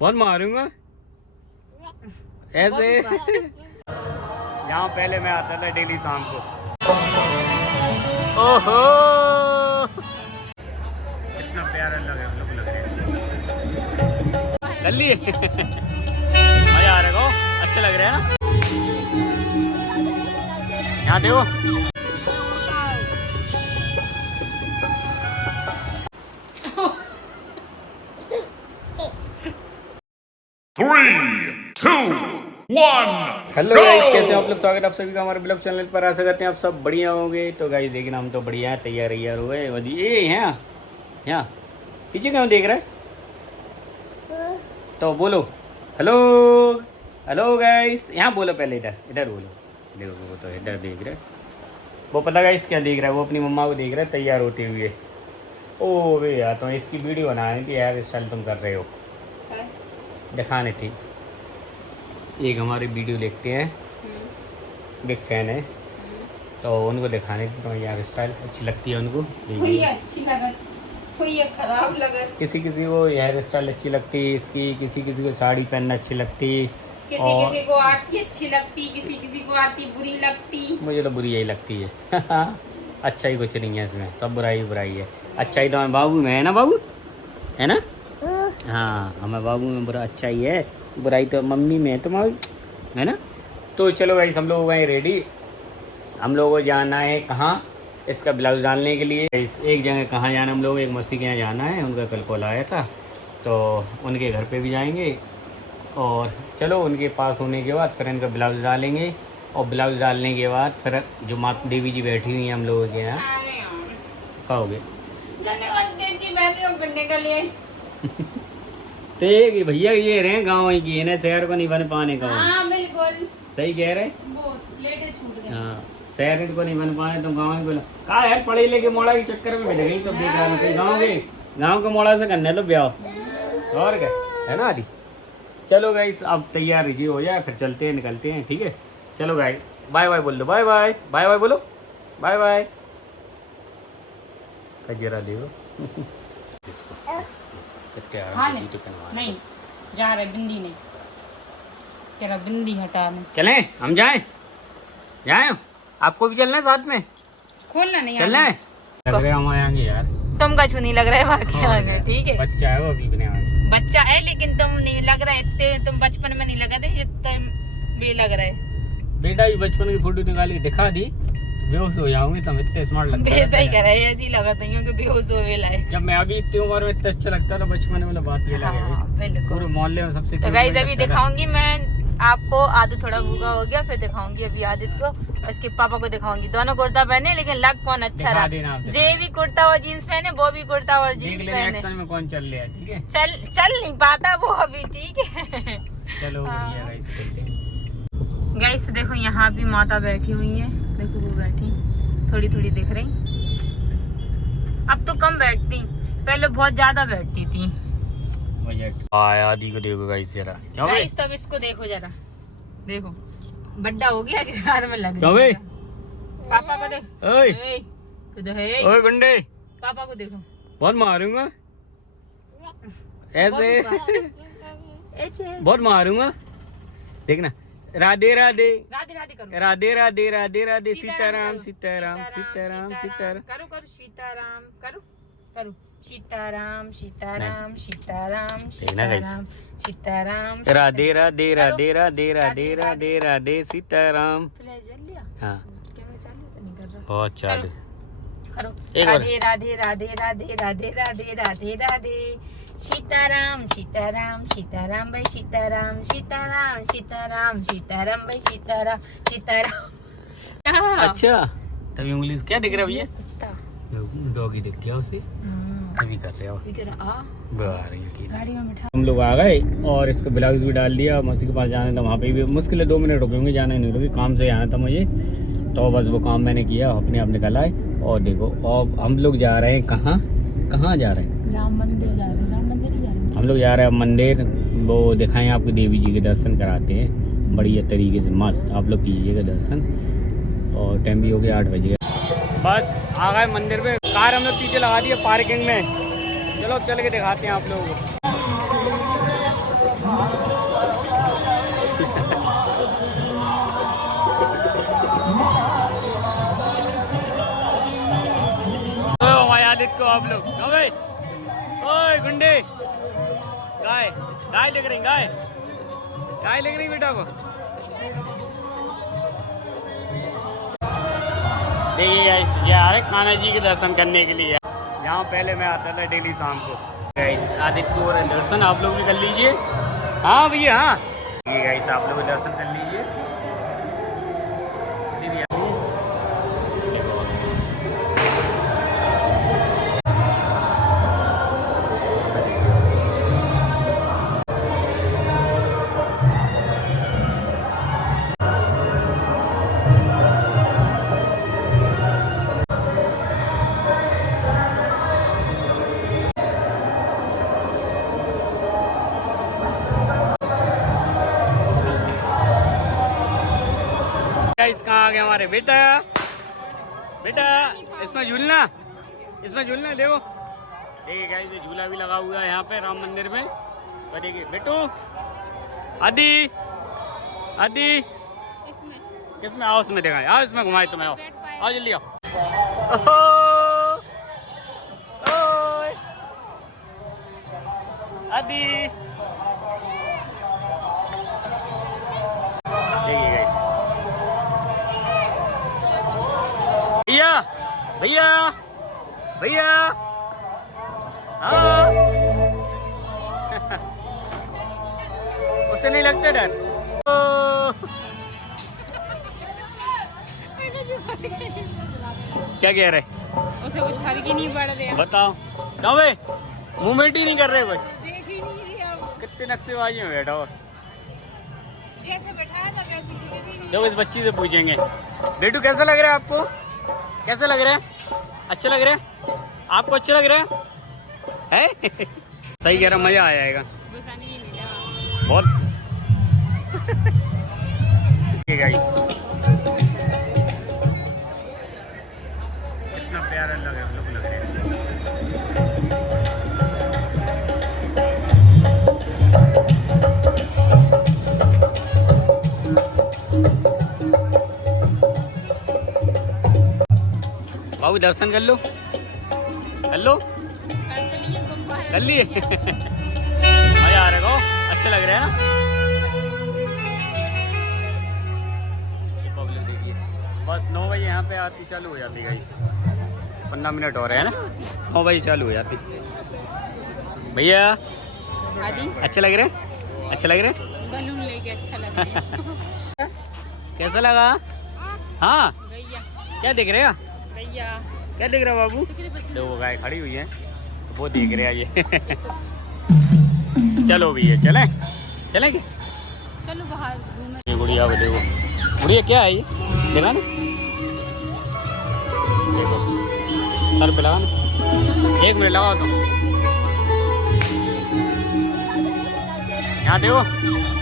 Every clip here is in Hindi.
बहुत मारूंगा ऐसे। यहाँ पहले मैं आता था डेली शाम को। ओहो कितना प्यारा लग रहा है। लल्ली मजा आ रहा है, अच्छा लग रहा है ना। यहाँ देखो हेलो गाइस, कैसे हैं आप लोग। स्वागत है आप सभी का हमारे ब्लॉग चैनल पर। आशा करते हैं आप सब बढ़िया होंगे। तो गाइस लेकिन हम तो बढ़िया हैं, तैयार हो गए। ये हैं यहाँ पीछे क्यों देख रहा है, तो बोलो हेलो हेलो गाइस। यहाँ बोलो पहले, इधर बोलो। देखो वो तो इधर देख रहे, वो पता गाइस क्या देख रहा है, वो अपनी मम्मा को देख रहा है तैयार होते हुए। ओ वे यार, तो इसकी वीडियो बनानी थी यार, स्टाइल तुम कर रहे हो दिखाने थी। एक हमारी वीडियो देखते हैं, बिग फैन है, तो उनको दिखाने थी। तो यार स्टाइल अच्छी लगती है उनको, अच्छी लगत, खराब लगत। किसी किसी को हेयर स्टाइल अच्छी लगती है इसकी, किसी किसी को साड़ी पहनना अच्छी लगती, किसी को आरती अच्छी लगती, किसी को आरती बुरी लगती। मुझे तो बुरी यही लगती है। अच्छा ही कुछ नहीं है इसमें, सब बुराई बुराई है। अच्छा ही तो हमें बाबू में है ना, बाबू है ना। हाँ हमें बाबू में बुरा अच्छा ही है, बुराई तो मम्मी में है तुम्हारी, है ना। तो चलो भाई हम लोग हो गए रेडी। हम लोगों को जाना है कहाँ, इसका ब्लाउज डालने के लिए। एक जगह कहाँ जाना, हम लोग एक मौसी के यहाँ जाना है, उनका कल कॉल आया था, तो उनके घर पे भी जाएंगे। और चलो उनके पास होने के बाद फिर इनका ब्लाउज डालेंगे, और ब्लाउज डालने के बाद फिर जो माता देवी जी बैठी हुई हैं हम लोगों के यहाँ, खाओगे तो ये भैया ये रहे गाँव ही की है ना, शहर को नहीं बन पाने का। हाँ बिल्कुल सही कह रहे, वो प्लेटें छूट गई। हाँ शहर को नहीं बन पाए तो गाँव ही बोला कहा यार, पढ़े लिखे मोड़ा के चक्कर में बैठ गई तो बेकार में। गाँव के मोड़ा से करने लो ब्याह, और क्या है ना आदि। चलो गाइस अब तैयार रहिए, हो जाए फिर चलते हैं, निकलते हैं, ठीक है। चलो गाइस बाय बाय बोल दो, बाय बाय बाय बाय बोलो, बाय बाय। जरा देखो नहीं जा रहे, बिंदी नहीं तेरा, बिंदी हटाना। चलें हम जाएं आपको भी चलना है साथ में, खोलना नहीं चलना है। लग रहे हम आएंगे यार, तुम का नहीं लग रहा है बाकी आने, ठीक है। बच्चा है वो अभी बने बच्चा है लेकिन तुम नहीं लग रहा है, तुम बचपन में नहीं लगा थे, तुम भी लग रहा है। बेटा भी बचपन की फोटो निकाली दिखा दी, बेहोश हो जाऊंगी। तुम इतने स्मार्ट लगता है, ऐसा ही कर रहे, ऐसे ही लगा था क्योंकि बेहोश हो गए लाए। जब मैं अभी इतनी उम्र में इतना अच्छा लगता था, बचपन में बात ये लगे बिल्कुल पूरे मोहल्ले में सबसे। तो गाइस अभी दिखाऊंगी मैं आपको, आदित्य थोड़ा भूखा हो गया, फिर दिखाऊंगी अभी आदित्य को, उसके पापा को दिखाऊंगी। दोनों कुर्ता पहने लेकिन लग कौन अच्छा रहा, जे भी कुर्ता और जीन्स पहने, वो भी कुर्ता और जीन्स पहने। एक्शन में कौन चल रहा है, ठीक है। चल नहीं पाता वो अभी, ठीक है। चलो गाइस देखो यहाँ भी माता बैठी हुई है, देखो वो बैठी थोड़ी थोड़ी दिख रही। अब तो कम बैठती, पहले बहुत ज्यादा बैठती थी। आदि को देखो गाइस जरा, गाइस तब इसको देखो जरा, देखो बड्डा हो गया घर में लग गया। पापा को देखो, ओए गुंडे, पापा को देखो, बहुत मारूंगा ऐसे, बहुत मारूंगा देखना। राधे राधे राधे राधे करो, राधे राधे राधे राधे, सीताराम सीताराम सीताराम सीताराम, करो करो सीताराम, करो करो सीताराम सीताराम सीताराम सीताराम सीताराम, राधे राधे राधे राधे राधे राधे राधे सीताराम। हाँ बहुत चालू करो, राधे राधे राधे राधे राधे राधे राधे राधे, सीताराम सीताराम सीताराम भाई, सीताराम सीताराम सीताराम सीताराम भाई, सीताराम सीताराम। अच्छा तभी इंग्लिश क्या दिख रहा है भैया, डॉगी दिख गया उसे, अभी कर रहे हो गाड़ी में बैठा। हम लोग आ गए और इसको ब्लाउज भी डाल दिया। मौसी के पास जाना था, वहाँ पे भी मुश्किल है 2 मिनट रुकेंगे, जाना ही नहीं रुके, काम से आना था मुझे, तो बस वो काम मैंने किया, अपने आप निकल आए। और देखो अब हम लोग जा रहे हैं कहाँ जा रहे हैं, राम मंदिर जा रहे हैं, राम मंदिर ही जा रहे हैं हम लोग जा रहे हैं मंदिर। वो दिखाएं आपको, देवी जी के दर्शन कराते हैं बढ़िया तरीके से, मस्त आप लोग कीजिएगा दर्शन। और टाइम भी हो गया 8 बजे। बस आ गए मंदिर पे, कार हमने पीछे लगा दी है पार्किंग में। चलो चल के दिखाते हैं आप लोगों को। हमारे आदित्य को आप लोग भाई, ओए गुंडे, गाय गाय लग रही, गाय गाय लग रही बेटा को। देखिए गाइस, ये आ रहे कान्हा जी के दर्शन करने के लिए। यहाँ पहले मैं आता था डेली शाम को। गाइस आदित्य को दर्शन आप लोग भी कर लीजिए। हाँ भैया, हाँ ये गाइस आप लोग दर्शन कर लीजिए। गाइस कहाँ आ गए हमारे बेटा, बेटा इसमें झूलना, इसमें झूलना। देखो देखिए गाइस, ये झूला भी लगा हुआ है यहाँ पे राम मंदिर में। तो देखिए बेटू, आदि आदि किसमें, आओ उसमें दिखाएं, आओ इसमें घुमाए तुम्हें, आओ आओ जल्दी आओ। ओए आदि, देखिए गाइस, भैया भैया भैया, हाँ उसे नहीं लगता डर। क्या कह रहे, उसे कुछ फर्क ही नहीं पड़ रहा। बताओ क्या भाई, मूवमेंट ही नहीं कर रहे भाई, देख ही नहीं रही अब। कितने नक्शेबाजी में बैठा हो। जैसे बैठाया था वैसे ही। देखो इस बच्ची से पूछेंगे, बेटू कैसा लग रहा है आपको, कैसा लग रहा है, अच्छा लग रहा है आपको, अच्छा लग रहा है? सही कह रहा, मजा आ जाएगा बहुत। गाइस कितना प्यारा लग रहा है, हम लोग लग रहे हैं। बाबू दर्शन कर लो, कर लो, कर लिए। मजा आ रहा है, अच्छा लग रहा है ना। पब्लिक देखिए, बस 9 बजे यहाँ पे आरती चालू हो जाती है गाइस, 15 मिनट हो रहे हैं ना, 9 बजे चालू हो जाती। भैया अच्छा लग रहा है, अच्छा लग रहा है, बलून लेके अच्छा लग रहा है। कैसा लगा? हाँ क्या देख रहे हैं, भैया क्या देख रहा है बाबू? तो वो गाय खड़ी हुई है, वो देख रहे हैं ये। चलो भैया चले, चलेंगे, चलो बाहर घूमने। ये गुड़िया को देखो, गुड़िया क्या है ये, देखा ना, देखो सर पे लगा ना, 1 मिनट लगाओ तुम, यहाँ देखो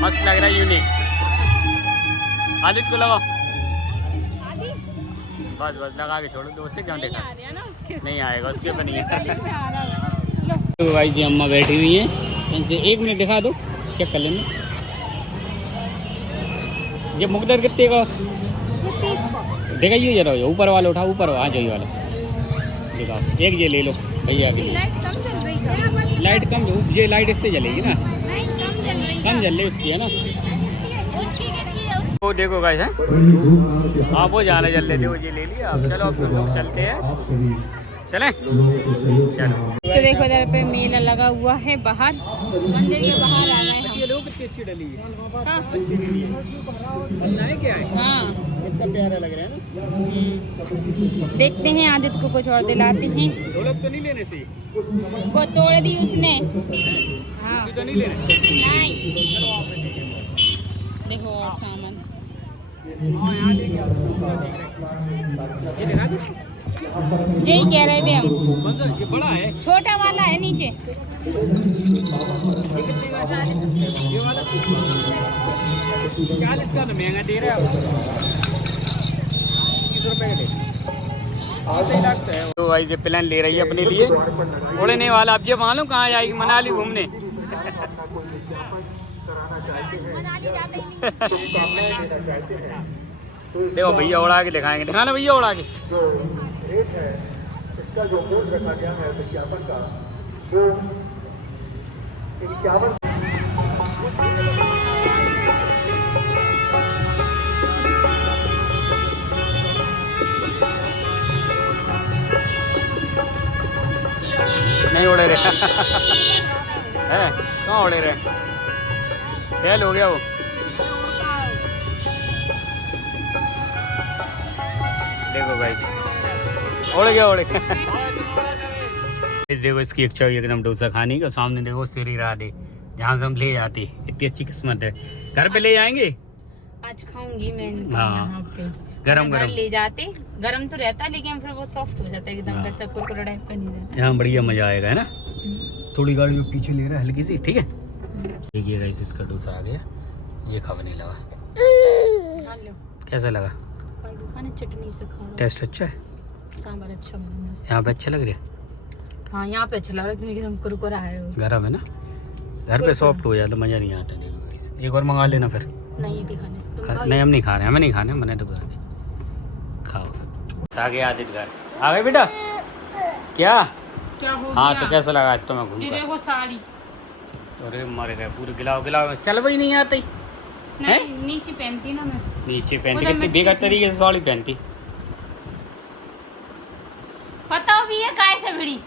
मस्त लग रहा है, यूनिक। आदित्य को लगाओ, बस बस लगा के छोड़ो, तो उससे क्यों देखा, नहीं आएगा उसके ऊपर नहीं है। तो भाई जी अम्मा बैठी हुई हैं, इनसे 1 मिनट दिखा दो, चेक कर लेंगे। ये मुकदर कितने का दिखाइए जरा, ऊपर वाला उठाओ, ऊपर हाँ जो वाला दिखाओ, एक ये ले लो भैया के लिए। लाइट कम, ये लाइट इससे जलेगी ना, कम जल रही उसकी है ना। वो देखो गाइस है, आप वो जाने जल लेते हो, ये ले लिया। अब चलो अब तुम लोग चलते हैं, चलें चलो। तो देखो इधर पे मेला लगा हुआ है बाहर, मंदिर के बाहर आ गए हम। ये लोग कितनी अच्छी डली है, हाँ क्या है, हाँ कितना प्यारा लग रहा है ना। देखते हैं आदित्य को कुछ और दिलाते हैं। ढोलक तो नहीं लेने से, वो तोड़ दी उसने। हाँ तो नहीं लेने, नहीं, देखो और सामान। यही कह रहे थे हम, ये बड़ा है, छोटा वाला है नीचे। ये वाला 40 का महंगा दे रहा है, 30 रुपए का दे, सही लगता है। तो भाई ये प्लान ले रही है अपने लिए उड़ने वाला। अब ये मालूम कहाँ जाएगी, मनाली घूमने। देखो भैया उड़ा के दिखाएंगे, दिखाना भैया उड़ा के। इसका जो मूल्य रखा गया है विज्ञापन का वो 51। नहीं उड़े रहे है, कहाँ उड़े रहे, फेल हो गया वो। देखो गाइस उड़ गया, उड़ गया। इस देखो इसकी इच्छा हुई एकदम डोसा खाने का। सामने देखो श्री राधे, जहाँ से हम ले जाते, इतनी अच्छी किस्मत है। घर पे ले जाएंगे, आज खाऊंगी मैं इनको हाँ। यहाँ पे गरम घर गरम ले जाते, गरम तो रहता है लेकिन फिर वो सॉफ्ट हो जाता है एकदम, हाँ। वैसा कुरकुरा टाइप का नहीं रहता। यहाँ बढ़िया मजा आएगा, है ना। थोड़ी गाड़ी को पीछे ले रहा है हल्की सी, ठीक है। देखिए गाइस इसका डोसा आ गया, ये खाने लगा। खा लो, कैसा लगा, कोई भी खाने चटनी से खा लो। टेस्ट अच्छा है, सांभर अच्छा बना है। यहाँ पे अच्छा लग रहा है। हाँ यहाँ पे अच्छा लग रहा है क्योंकि एकदम कुरकुरा है वो। गरम है ना, घर पे सॉफ्ट हो जाता, मज़ा नहीं आता। देखो गाइस एक और मंगा लेना फिर। नहीं ये दिखाने तुम खाओ। नहीं हम नहीं खा रहे, हमें नहीं खाने, मैंने तो खा रहे। खाओ। आ गए आदित्य घर, आ गए बेटा। क्या क्या हो हाँ गया? तो कैसा लगा आज तो मैं घूम ये कर। देखो साड़ी, अरे मर गए पूरे, गिलाओ गिलाओ चल वही नहीं आती। नहीं नीचे पहनती ना मैं। नीचे पहनती, उधर कितनी मिट्टी बेकार थी। तरीके से साड़ी पहनती। पता भी है काय से भिड़ी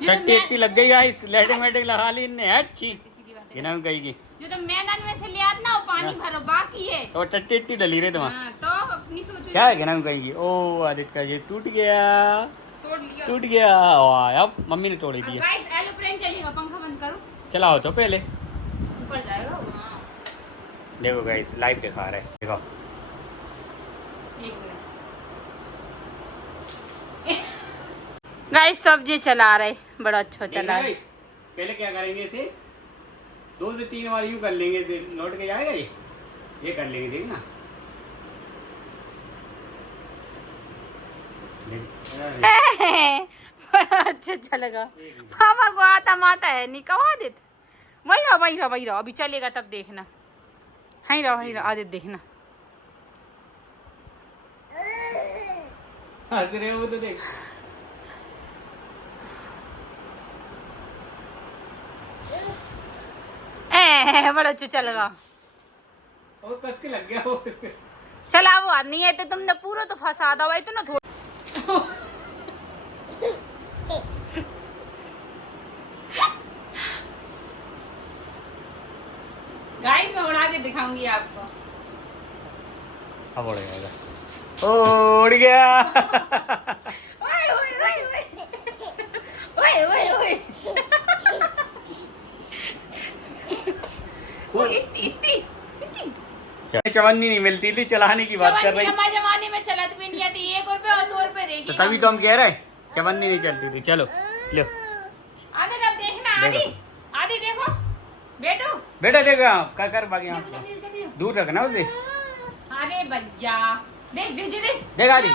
टट्टी इतनी लग गई आई, लैटिंग वैटिंग लगा ली इनने, अच्छी सीधी बात है। ये ना कहेगी जो तो मैदान में से ले आत ना वो पानी भरो बाकी है। तो टट्टी इट्टी डली रहे तुम्हारा। हाँ, तो अपनी सोच क्या है ना कहेगी, ओ आदित्य का ये टूट गया, तोड़ लिया। टूट गया। वाह, अब मम्मी ने तोड़ी दिया। गाइस एरोप्लेन चलेगा, पंखा बंद करो, चलाओ तो पहले। ऊपर जाएगा वो। हाँ देखो गाइस लाइव दिखा रहे हैं, देखो एक मिनट। गाइस सब्जी चला रहे, बड़ा अच्छा चला रहे। पहले क्या करेंगे इसे 2 से 3 बार यूं कर लेंगे, इसे लौट के जाएगा ये कर लेंगे, देखना। बड़ा अच्छा अच्छा लगा। मामा को आता माता है नहीं कहा देते। वही रहो वही रहो वही रहो, अभी चलेगा तब देखना। वही रहो आदित्य देखना। हंस रहे हो तो देख। बड़ा अच्छा चलेगा। वो कस के लग गया वो। चला वो नहीं है तो तुमने पूरा तो फंसा दो भाई, तो ना थोड़ा। गाइस मैं उड़ा के दिखाऊंगी आपको। अब उड़ जाएगा, उड़ गया। ओए ओए ओए ओए ओए ओए ओए इतनी चवन्नी नहीं मिलती थी, चलाने की बात कर रही। हमारे जमाने में चलत भी नहीं आती, 1 रुपए और 2 रुपए देखिए। तो तभी तो हम कह रहे चवन्नी नहीं चलती थी। चलो लो आदि अब देखना, आदि आदि देखो बेटू, बेटा देखा कर बाकी देखो, देखो, देखो। दूर रखना उसे। अरे भैया देख दीजिए देख देखा दी।